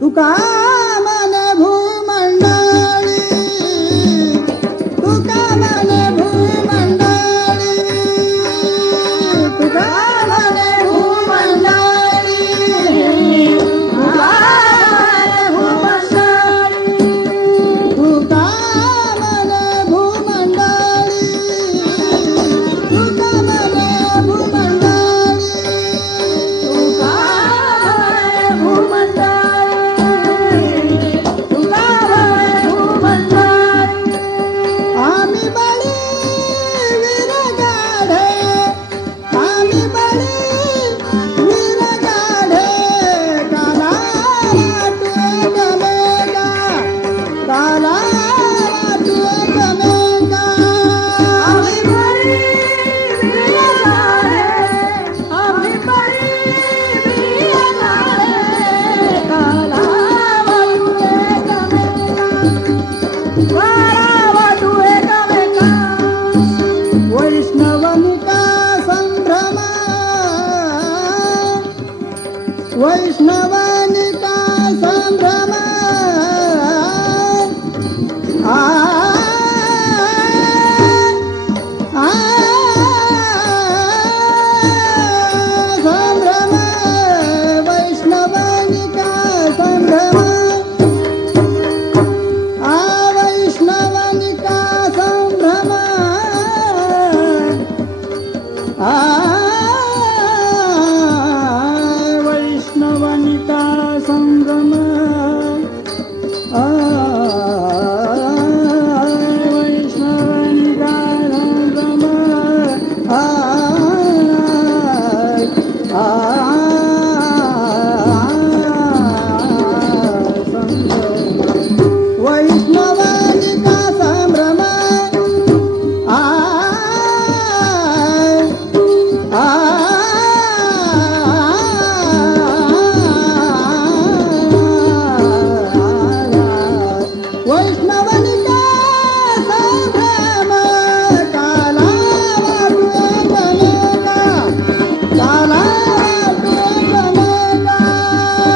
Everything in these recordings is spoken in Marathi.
lugar.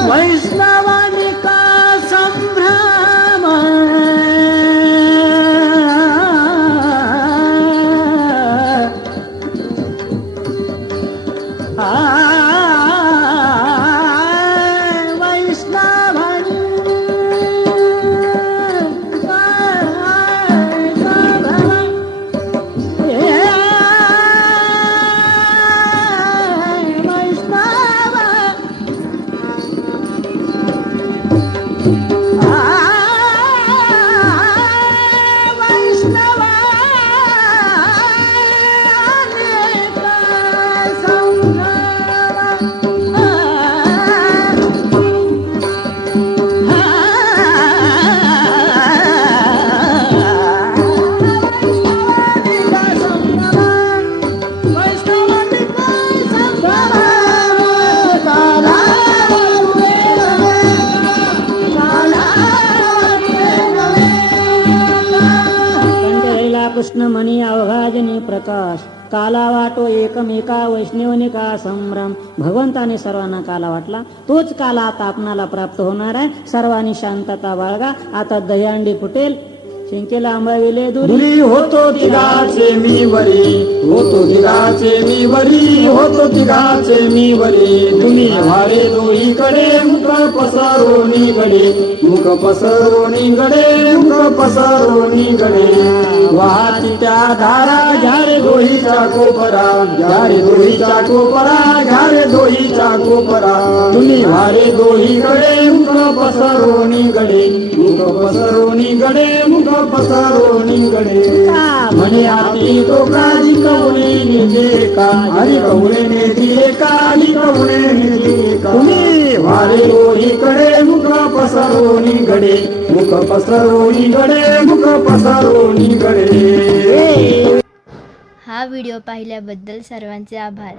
Why is मणी अवघाजनी प्रकाश काला वाटो एकमेका वैष्णवनिका संभ्रम. भगवंताने सर्वांना काला वाटला. तोच काला आता आपणाला प्राप्त होणार आहे. सर्वांनी शांतता बाळगा. आता दह्यांडी फुटेल. शिंकेला आंबाविले दुरी. दुरी होतो तिघाचे मी वरी. होतो तिघाचे मी वरी. होतो तिघाचे मी वरी. तुम्ही वारे दोहीकडे मुख पसरोनी गडे मुख पसरोनी गडे मुख पसरोनी गडे वाहती त्या धारा झारे दोहीचा कोपरा. झारे दोहीचा कोपरा झारे दोहीचा कोपरा. तुम्ही वारे दोहीकडे मुख पसरोनी गडे मुख पसरोनी गडे मुख पसारो निंगडे. म्हणे आपली तो काळी कवणे निजे का? हरी कवणे नेते काळी कवणे नेते का? वारे ओळीकडे मुख पसारो निंगडे. मुख पसारो निंगडे मुख पसारो निंगडे. हा व्हिडिओ पाहिल्याबद्दल सर्वांचे आभार.